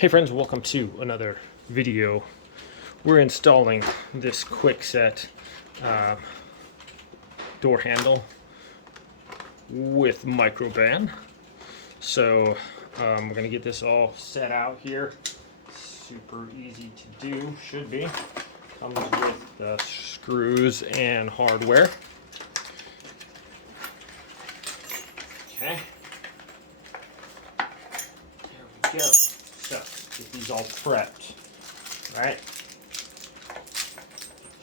Hey friends, welcome to another video. We're installing this Kwikset door handle with microban. So we're going to get this all set out here. Super easy to do, should be. Comes with the screws and hardware. Okay. There we go. So, get these all prepped, right?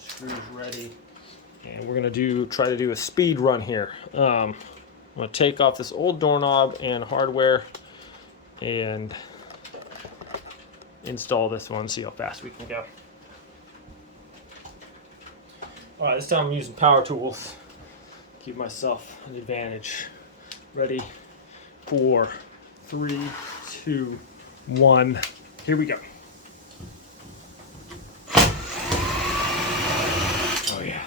Screws ready. And we're gonna try to do a speed run here. I'm gonna take off this old doorknob and hardware and install this one, see how fast we can go. All right, this time I'm using power tools. Give myself an advantage. Ready? 4, 3, 2, 1. Here we go. Oh yeah.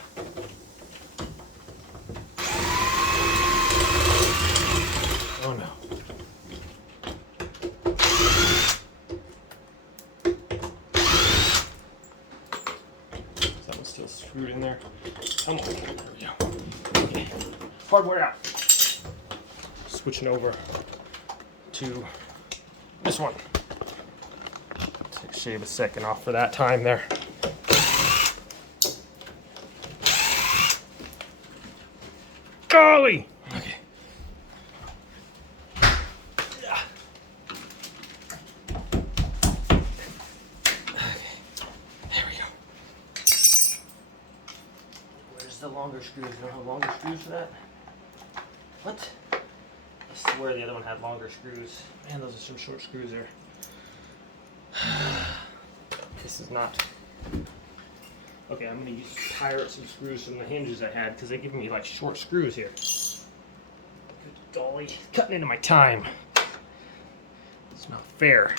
Oh no. Is that one still screwed in there? Come on. There we go. Okay. Hardware out. Switching over to this one. Shave a second off for that time there. Golly! Okay. Yeah. Okay. There we go. Where's the longer screws? You don't have longer screws for that? What? I swear the other one had longer screws. Man, those are some short screws there. This is not. Okay, I'm going to tire up some screws from the hinges I had because they give me like short screws here. Good golly, cutting into my time. It's not fair.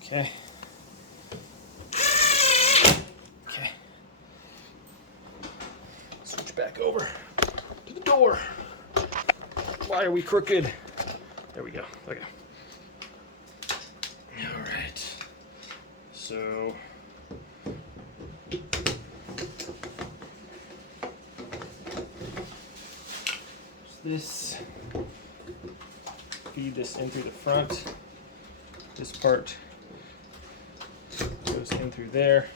Okay. Okay. Switch back over to the door. Why are we crooked? There we go. Okay. Alright, so this, feed this in through the front, this part goes in through there,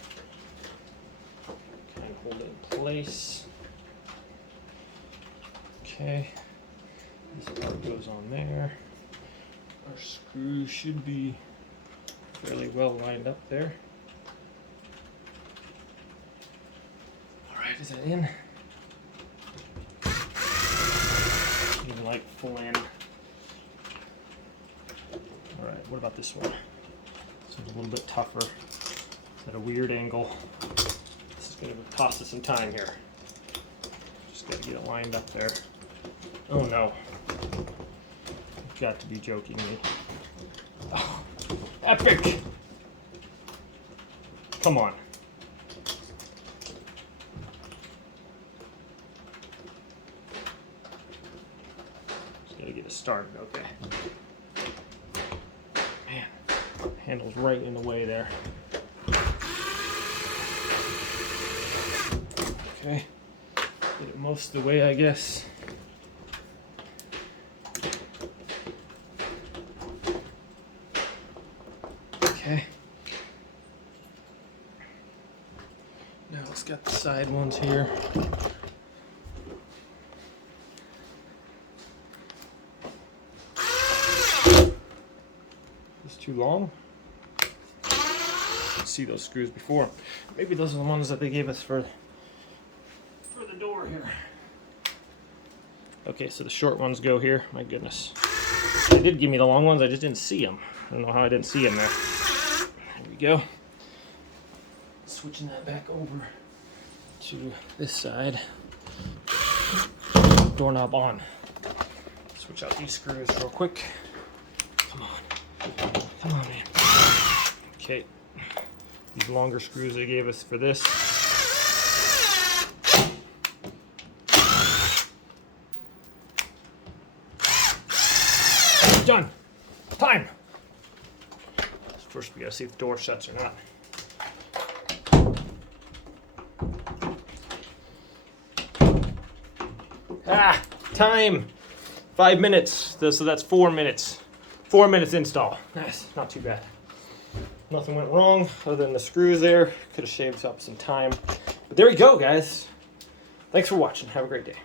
kind of hold it in place. Okay, this part goes on there. Our screw should be fairly well lined up there. All right, is that in? Even like full in. All right, what about this one? This one's a little bit tougher. It's at a weird angle. This is going to cost us some time here. Just got to get it lined up there. Oh no. You've got to be joking me. Oh, epic! Come on. Just gotta get it started, okay. Man, handle's right in the way there. Okay, get it most of the way, I guess. Okay. Now it's got the side ones here. Is too long? See those screws before. Maybe those are the ones that they gave us for the door here. Okay, so the short ones go here. My goodness. They did give me the long ones, I just didn't see them. I don't know how I didn't see them there. There we go. Switching that back over to this side. Doorknob on. Switch out these screws real quick. Come on. Come on, man. Okay. These longer screws they gave us for this. Done. Time! First we gotta see if the door shuts or not. Ah, time! 5 minutes, so that's 4 minutes. 4 minutes install. Nice, not too bad. Nothing went wrong other than the screws there. Could have shaved up some time. But there we go, guys. Thanks for watching. Have a great day.